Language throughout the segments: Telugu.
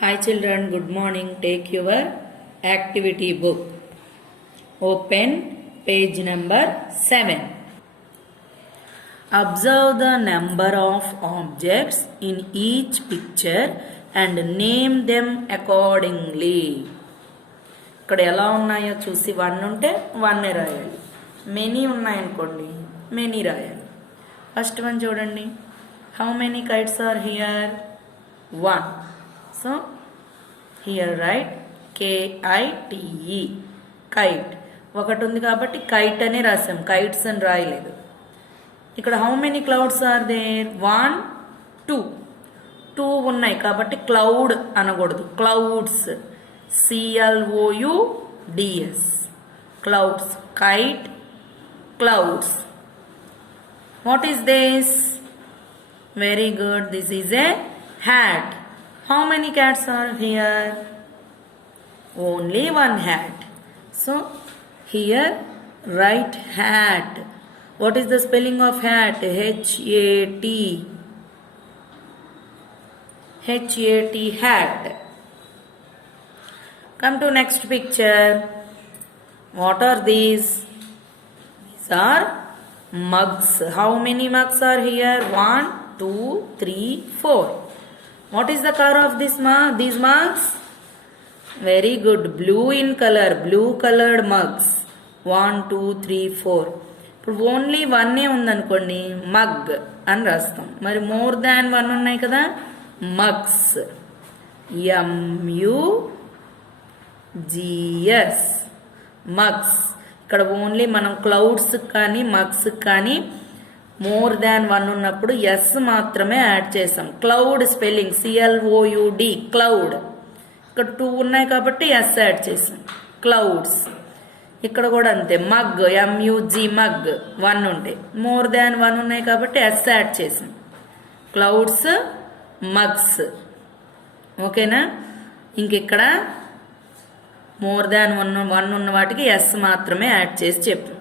Hi children, good morning. Take your activity book. Open page number 7. Observe the number of objects in each picture and name them accordingly. ఇక్కడ ఎలా ఉన్నాయో చూసి 1 ఉంటే 1 రాయాలి. మెనీ ఉన్నాయనుకోండి మెనీ రాయాలి. ఫస్ట్ వన్ చూడండి. How many kites are here? 1. So here write K-I-T-E kite. ఒకటి ఉంది కాబట్టి kite అని రాసాం, kites అని రాయలేదు. ఇక్కడ how many clouds are there? 1, 2. 2 ఉన్నాయి కాబట్టి cloud అనకూడదు, clouds. C-L-O-U-D-S clouds. Kite, clouds. What is this? Very good. This is a hat. How many cats are here? Only one hat. So here write hat. What is the spelling of hat? H-A-T. H-A-T, hat. Come to next picture. What are these? These are mugs. How many mugs are here? 1, 2, 3, 4. What is the color of these mugs? Very good. Blue in color. Blue colored mugs. 1, 2, 3, 4. ఇప్పుడు ఓన్లీ 1 ఉందనుకోండి మగ్ అని రాస్తాం. మరి మోర్ దాన్ 1 ఉన్నాయి కదా, మగ్స్. MUGS mugs. ఇక్కడ ఓన్లీ మనం క్లౌడ్స్ కానీ మగ్స్ కానీ మోర్ దాన్ 1 ఉన్నప్పుడు ఎస్ మాత్రమే యాడ్ చేసాం. Cloud spelling CLOUD cloud. ఇక్కడ 2 ఉన్నాయి కాబట్టి ఎస్ యాడ్ చేసాం, క్లౌడ్స్. ఇక్కడ కూడా అంతే, మగ్ MUG మగ్ 1 ఉంటే, మోర్ దాన్ 1 ఉన్నాయి కాబట్టి ఎస్ యాడ్ చేసాం, క్లౌడ్స్, మగ్స్. ఓకేనా? ఇంకిక్కడ మోర్ దాన్ 1 ఉన్న వాటికి ఎస్ మాత్రమే యాడ్ చేసి చెప్పాం.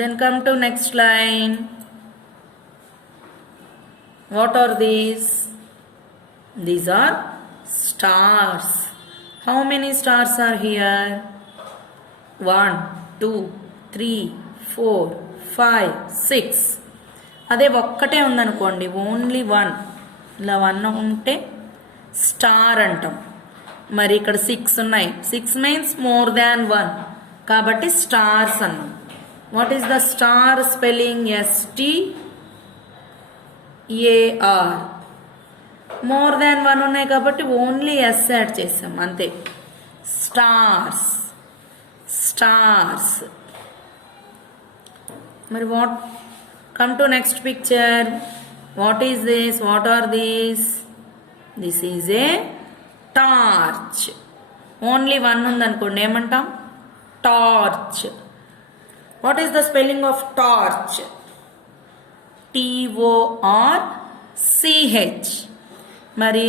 Then come to next line. What are these? These are stars. How many stars are here? 1, 2, 3, 4, 5, 6. అదే ఒక్కటే ఉందనుకోండి, ఓన్లీ 1, ఇలా 1 ఉంటే స్టార్ అంటాం. మరి ఇక్కడ 6 ఉన్నాయి, 6 మీన్స్ మోర్ దాన్ 1 కాబట్టి స్టార్స్ అన్నాం. What is the star spelling? STAR. More than 1 ఉన్నాయి కాబట్టి ఓన్లీ ఎస్ యాడ్ చేసాం, అంతే. Stars, stars. మరి what? Come to next picture. What is this? What are these? This is a torch. Only 1 ఉందనుకోండి ఏమంటాం? Torch. What is the spelling of torch? TORCH. మరి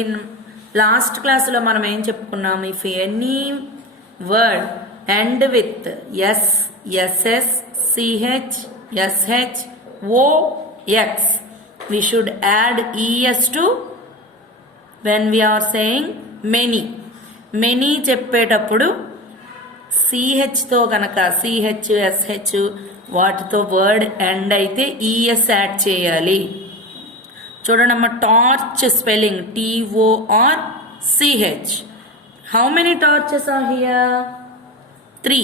లాస్ట్ క్లాస్లో మనం ఏం చెప్పుకున్నాం? If any word end with S, SS, CH, SH, OX, we should add ES to when we are saying many. many చెప్పేటప్పుడు CHతో కనుక CH, SH వాటితో వర్డ్ ఎండ్ అయితే ES యాడ్ చేయాలి. చూడండి అమ్మ, torch spelling TORCH. How many torches are here? 3.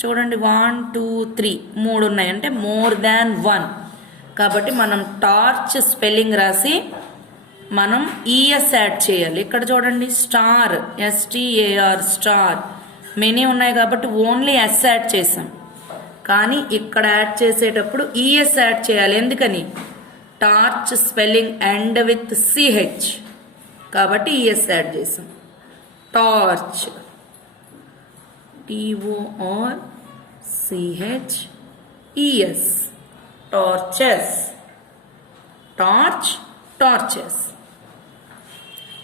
చూడండి, 1, 2, 3, 3 ఉన్నాయి అంటే మోర్ దాన్ 1 కాబట్టి మనం టార్చ్ స్పెల్లింగ్ రాసి మనం ES యాడ్ చేయాలి. ఇక్కడ చూడండి, స్టార్ STAR స్టార్. మెనీ ఉన్నాయి కాబట్టి ఓన్లీ ఎస్ యాడ్ చేసాం, కానీ ఇక్కడ యాడ్ చేసేటప్పుడు ES యాడ్ చేయాలి. ఎందుకని? Torch spelling end with CH కాబట్టి ES యాడ్ చేసాం. Torch, TORCHES, torches. Torch, torches.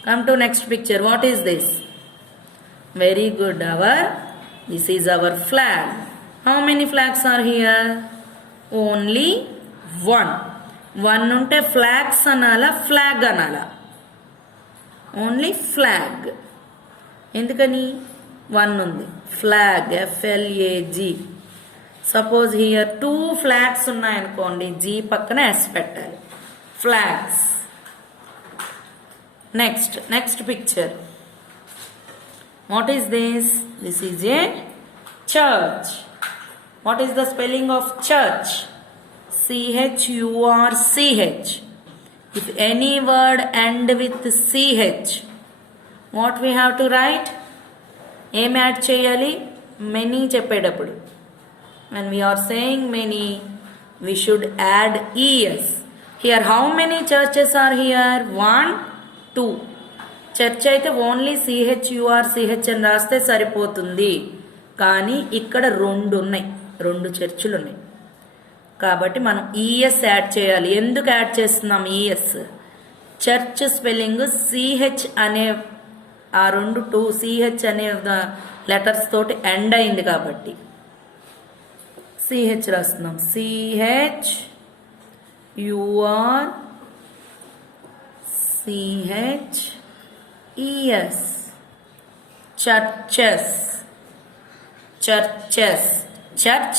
Come to next picture. What is this? Very good. This is our flag. How many flags are here? Only 1. 1 ఉంటే flags అనాలా, flag అనాలా? Only flag. ఎందుకని 1 ఉంది. Flag FLAG. Suppose here 2 flags ఉన్నాయనుకోండి, G పక్కన S పెట్టాలి. Flags. Next picture. What is this? This is A church. What is the spelling of church? CHURCH. If any word end with CH, what we have to write? ఏం యాడ్ చేయాలి? many చెప్పేటప్పుడు. when we are saying many, we should add ES. Here how many churches are here? 1, 2. Church అయితే ఓన్లీ CHURCH అని రాస్తే సరిపోతుంది. కానీ ఇక్కడ 2 ఉన్నాయి, 2 చర్చిలు ఉన్నాయి. కాబట్టి మనం ES యాడ్ చేయాలి. ఎందుకు యాడ్ చేస్తున్నాం ES? చర్చ్ స్పెల్లింగ్ CH అనే ఆ 2 CH అనే లెటర్స్ తోటి ఎండ్ అయింది కాబట్టి CH రాస్తున్నాం. CHURCHES. churches. church,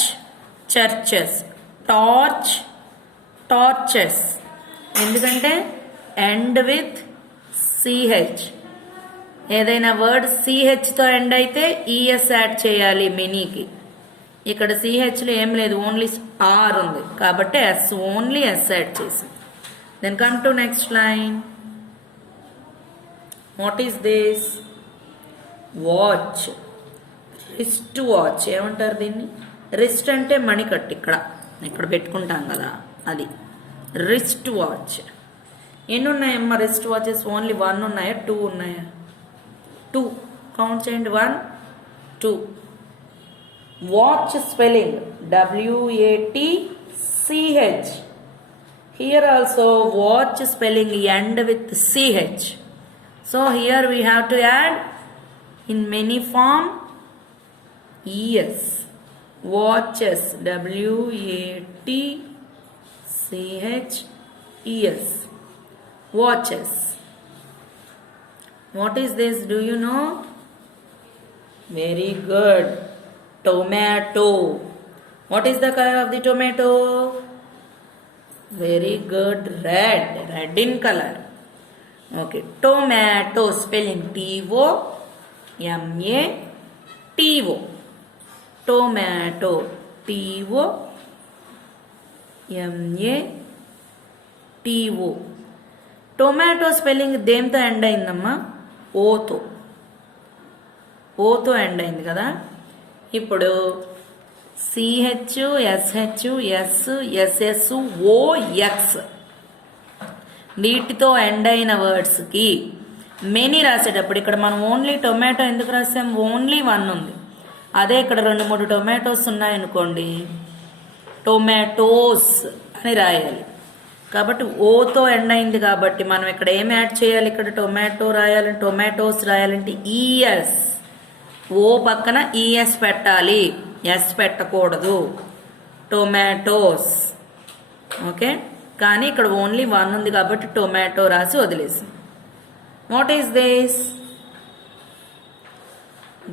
churches. torches. ఎందుకంటే ఎండ్ విత్ CH. ఏదైనా వర్డ్ CH తో ఎండ్ అయితే ES యాడ్ చేయాలి మెనీకి. ఇక్కడ CHలో ఏం లేదు, ఓన్లీ R ఉంది కాబట్టి ఓన్లీ S యాడ్ చేసి. Then come to next line. What is this? Watch. Wrist watch. ఏమంటారు దీన్ని? రిస్ట్ అంటే మణికట్టు. ఇక్కడ పెట్టుకుంటాం కదా, అది రిస్ట్ వాచ్. ఎన్ని ఉన్నాయమ్మా రిస్ట్ వాచెస్? ఓన్లీ 1 ఉన్నాయా, 2 ఉన్నాయా? 2. కౌంట్ చేయండి. 1, 2. Watch spelling WATCH. Here also watch spelling end with CH. So here we have to add in many form ES. watches WATCHES. watches. What is this? Do you know? Very good. Tomato. What is the color of the tomato? Very good. Red in color. Okay. Tomato spelling TOMATO. tomato. TOMATO. Tomato spelling దేంతో ఎండ్ అయిందమ్మా? ఓతో ఎండ్ అయింది కదా. ఇప్పుడు CH SH S SS OX వీటితో ఎండ్ అయిన వర్డ్స్కి మెనీ రాసేటప్పుడు ఇక్కడ మనం ఓన్లీ టొమాటో ఎందుకు రాసాం? ఓన్లీ 1 ఉంది. అదే ఇక్కడ 2-3 టొమాటోస్ ఉన్నాయనుకోండి, టొమాటోస్ అని రాయాలి. కాబట్టి ఓతో ఎండ్ అయింది కాబట్టి మనం ఇక్కడ ఏం యాడ్ చేయాలి? ఇక్కడ టొమాటో రాయాలంటే, టొమాటోస్ రాయాలంటే ES. ఓ పక్కన ES పెట్టాలి, S పెట్టకూడదు. టొమాటోస్. ఓకే. కానీ ఇక్కడ ఓన్లీ 1 ఉంది కాబట్టి టొమాటో రాసి వదిలేసి. What is this?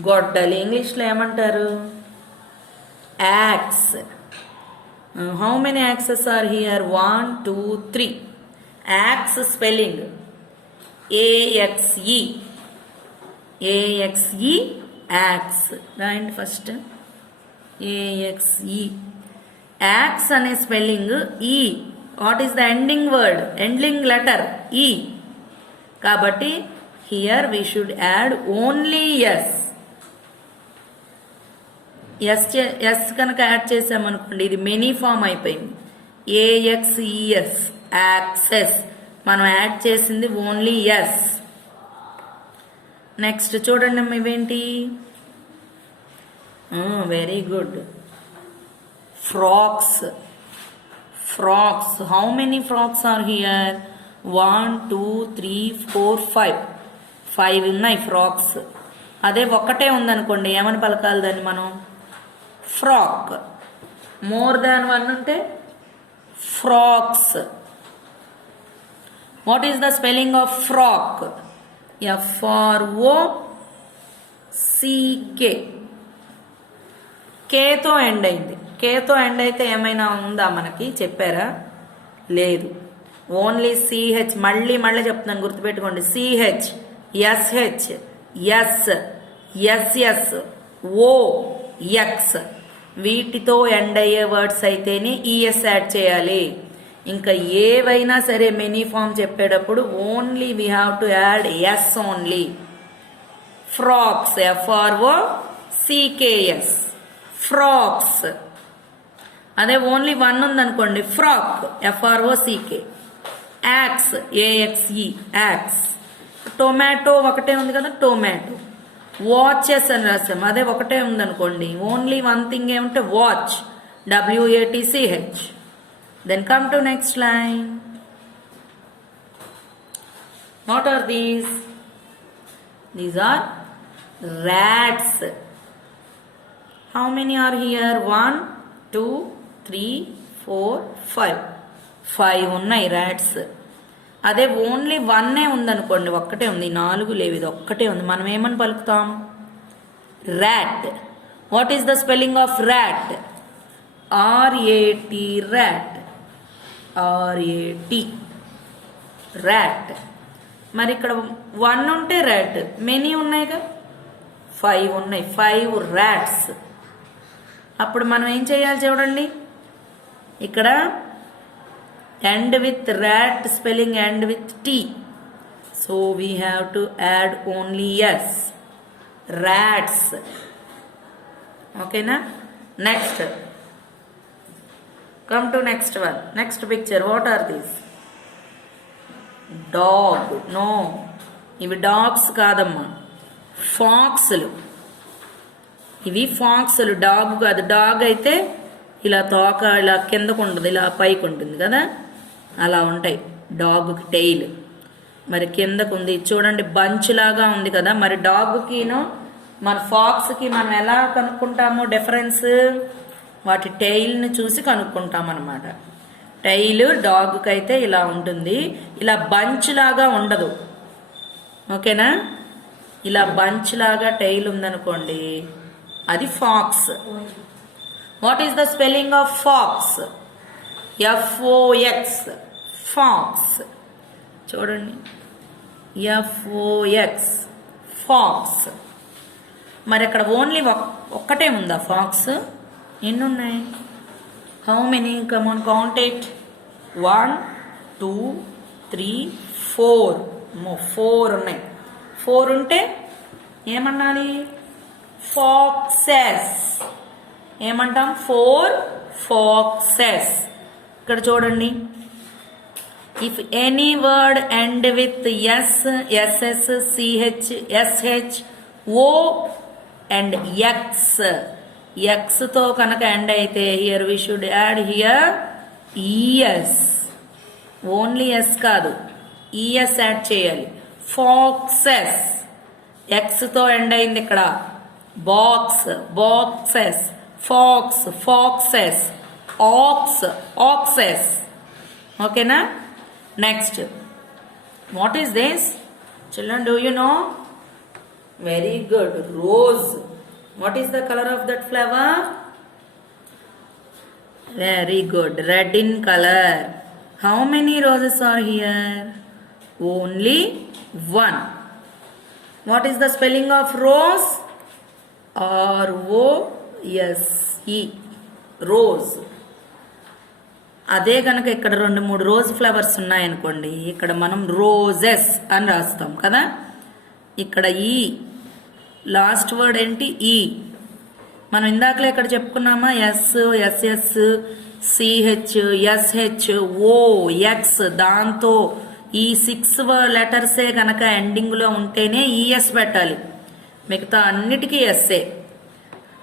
గొడ్డలి. ఇంగ్లీష్లో ఏమంటారు? Axe. How many axes are here? 1, 2, 3. Axe spelling AXE. Axe. Right first. AXE. Axe ane spelling E. What is the ending word? Ending letter E. Kabatti here we should add only S. S కనుక యాడ్ చేసామనుకోండి ఇది మెనీ ఫామ్ అయిపోయింది. AXES. యాక్సెస్. మనం యాడ్ చేసింది ఓన్లీ ఎస్. నెక్స్ట్ చూడండి అమ్మ, ఇవేంటి? Very good. Frocks. How many frocks are here? 1, 2, 3, 4, 5. 5 ఉన్నాయి ఫ్రాక్స్. అదే ఒక్కటే ఉందనుకోండి ఏమని పలకాలి దాన్ని మనం? ఫ్రాక్. మోర్ దాన్ 1 ఉంటే frocks. What is the spelling of frock? CK. కేతో ఎండ్ అయింది. కేతో ఎండ్ అయితే ఏమైనా ఉందా మనకి చెప్పారా? లేదు. Only CH. మళ్ళీ చెప్తున్నాను, గుర్తుపెట్టుకోండి. CH, SH, S, SS, O, X వీటితో ఎండ్ అయ్యే వర్డ్స్ అయితేనే ఈఎస్ యాడ్ చేయాలి. ఇంకా ఏవైనా సరే మెనీ ఫామ్ చెప్పేటప్పుడు only we have to add S only. Frocks, FRO CKS, frocks. అదే ఓన్లీ వన్ ఉందనుకోండి, frock, FRO CK. Axe, AXE, axe. Tomato ఒకటే ఉంది కదా, టొమాటో. వాచెస్ అని రాసాం, అదే ఒకటే ఉందనుకోండి, ఓన్లీ వన్ థింగ్ ఏమంటే watch, WATCH. Then come to next line. What are these? These are rats. How many are here? 1, 2, 3, 4, 5. 5 ఉన్నాయి rats. అదే ఓన్లీ 1 ఉందనుకోండి, ఒక్కటే ఉంది, 4 లేవు, ఇది ఒక్కటే ఉంది, మనం ఏమని పలుకుతాం? Rat. What is the spelling of rat? RAT, rat. RAT, rat. మరి ఇక్కడ 1 ఉంటే ర్యాట్, మెనీ ఉన్నాయిగా, 5 ఉన్నాయి, 5 ర్యాట్స్. అప్పుడు మనం ఏం చేయాలి చూడండి, ఇక్కడ end with rat spelling end with T, so we have to add only S, rats. Okay na? Next, come to next one. Next picture, what are these? Dog. No, ఇవి డాగ్స్ కాదమ్మా, ఫాక్స్లు. ఇవి ఫాక్స్లు, డాగ్ కాదు. డాగ్ అయితే ఇలా తోక ఇలా కిందకు ఉండదు, ఇలా పైకి ఉంటుంది కదా, అలా ఉంటాయి డాగ్కి టెయిల్. మరి కిందకు ఉంది చూడండి, బంచ్ లాగా ఉంది కదా. మరి డాగ్కిను మన ఫాక్స్కి మనం ఎలా కనుక్కుంటాము డిఫరెన్స్? వాటి టెయిల్ని చూసి కనుక్కుంటాం అన్నమాట. టెయిల్ డాగ్కి అయితే ఇలా ఉంటుంది, ఇలా బంచ్ లాగా ఉండదు. ఓకేనా? ఇలా బంచ్ లాగా టెయిల్ ఉందనుకోండి, అది fox. What is the spelling of fox? FOX, fox. చూడండి, FOX, ఫాక్స్. మరి అక్కడ ఓన్లీ ఒక్కటే ఉందా ఫాక్స్? ఎన్ని ఉన్నాయి? How many? Come on, count it. 1, 2, 3, 4. 4 ఉన్నాయి. 4 ఉంటే ఏమన్నాలి? ఫాక్సెస్. ఏమంటాం? 4 ఫాక్సెస్. ఇక్కడ చూడండి, if any word end with S, SS, CH, SH, O and X, Xతో కనుక ఎండ్ అయితే here we should add here ES. Only S కాదు, ES యాడ్ చేయాలి. ఫాక్సెస్, Xతో ఎండ్ అయింది ఇక్కడ. Box, boxes. Fox, foxes. Ox, oxes. ఓకేనా? Next, what is this? Children, do you know? Very good, rose. What is the colour of that flower? Very good, red in colour. How many roses are here? Only 1. What is the spelling of rose? ROSE, rose. అదే కనుక ఇక్కడ 2-3 రోజ్ ఫ్లవర్స్ ఉన్నాయనుకోండి, ఇక్కడ మనం రోజెస్ అని రాస్తాం కదా. ఇక్కడ ఈ లాస్ట్ వర్డ్ ఏంటి? ఈ. మనం ఇందాకలే ఇక్కడ చెప్పుకున్నామా, S, SS, CH, SH, O, X. దాంతో ఈ 6 లెటర్సే కనుక ఎండింగ్లో ఉంటేనే ES పెట్టాలి, మిగతా అన్నిటికీ ఎస్ఏ.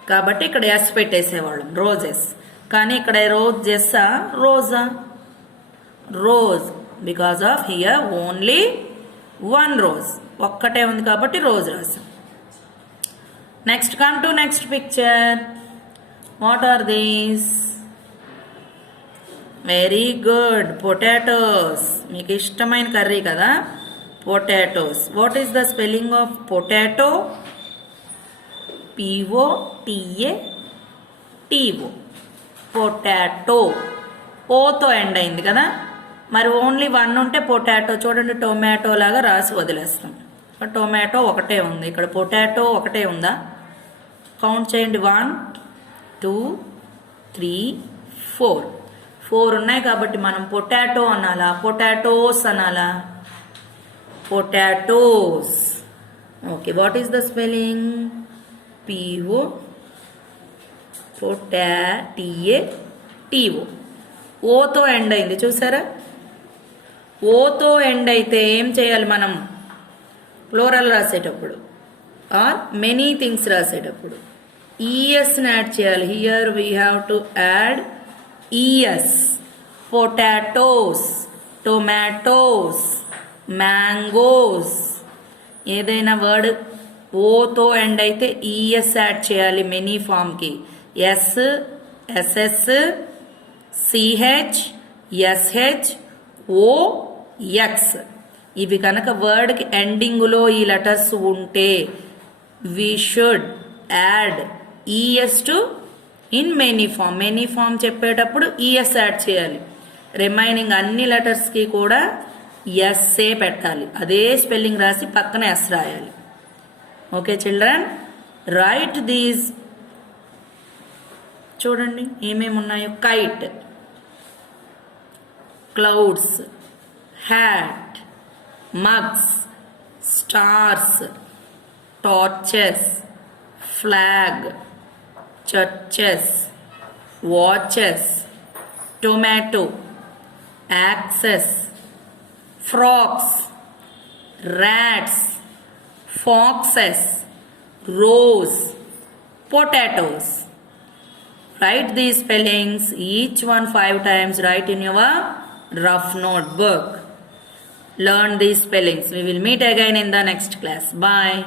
కాబట్టి ఇక్కడ ఎస్ పెట్టేసేవాళ్ళం, రోజెస్. కానీ ఇక్కడ రోజెస్సా, రోజా? Rose, because of here only 1 rose, ఒక్కటే ఉంది కాబట్టి రోజ్ రాసాం. Next, come to next picture. What are these? Very good, potatoes. మీకు ఇష్టమైన కర్రీ కదా, potatoes. What is the spelling of potato? POTATO, potato. ఓతో ఎండ్ అయింది కదా, మరి ఓన్లీ 1 ఉంటే పొటాటో. చూడండి, టొమాటో లాగా రాసి వదిలేస్తాం. టొమాటో ఒకటే ఉంది, ఇక్కడ పొటాటో ఒకటే ఉందా? కౌంట్ చేయండి. 1 2 3 4 4 ఉన్నాయి కాబట్టి మనం పొటాటో అనాలా, పొటాటోస్ అనాలా? Potatoes. Okay, what is the spelling? PO TATO. ఓతో ఎండ్ అయింది చూసారా? ఓతో ఎండ్ అయితే ఏం చేయాలి మనం? ప్లోరల్ రాసేటప్పుడు ఆర్ మెనీ థింగ్స్ రాసేటప్పుడు ఈఎస్ని యాడ్ చేయాలి. Here we have to add ES. Potatoes, tomatoes, mangoes. ఏదైనా వర్డ్ ఓతో ఎండ్ అయితే ఈఎస్ యాడ్ చేయాలి మెనీ ఫామ్కి. S, SS, CH, SH, O, X. ఇవి కనుక వర్డ్కి ఎండింగ్లో ఈ లెటర్స్ ఉంటే we should add ES to in many form. Many form చెప్పేటప్పుడు ఈఎస్ యాడ్ చేయాలి. రిమైనింగ్ అన్ని లెటర్స్కి కూడా ఎస్ఏ పెట్టాలి. అదే స్పెల్లింగ్ రాసి పక్కన ఎస్ రాయాలి. Okay children, right these. చూడండి ఏమేమి ఉన్నాయో. Kite, clouds, hat, mugs, stars, torches, flag, churches, watches, tomato, axes, frogs, rats, foxes, rose, potatoes. Write these spellings, each one 5 times. Write in your rough notebook. Learn these spellings. We will meet again in the next class. Bye.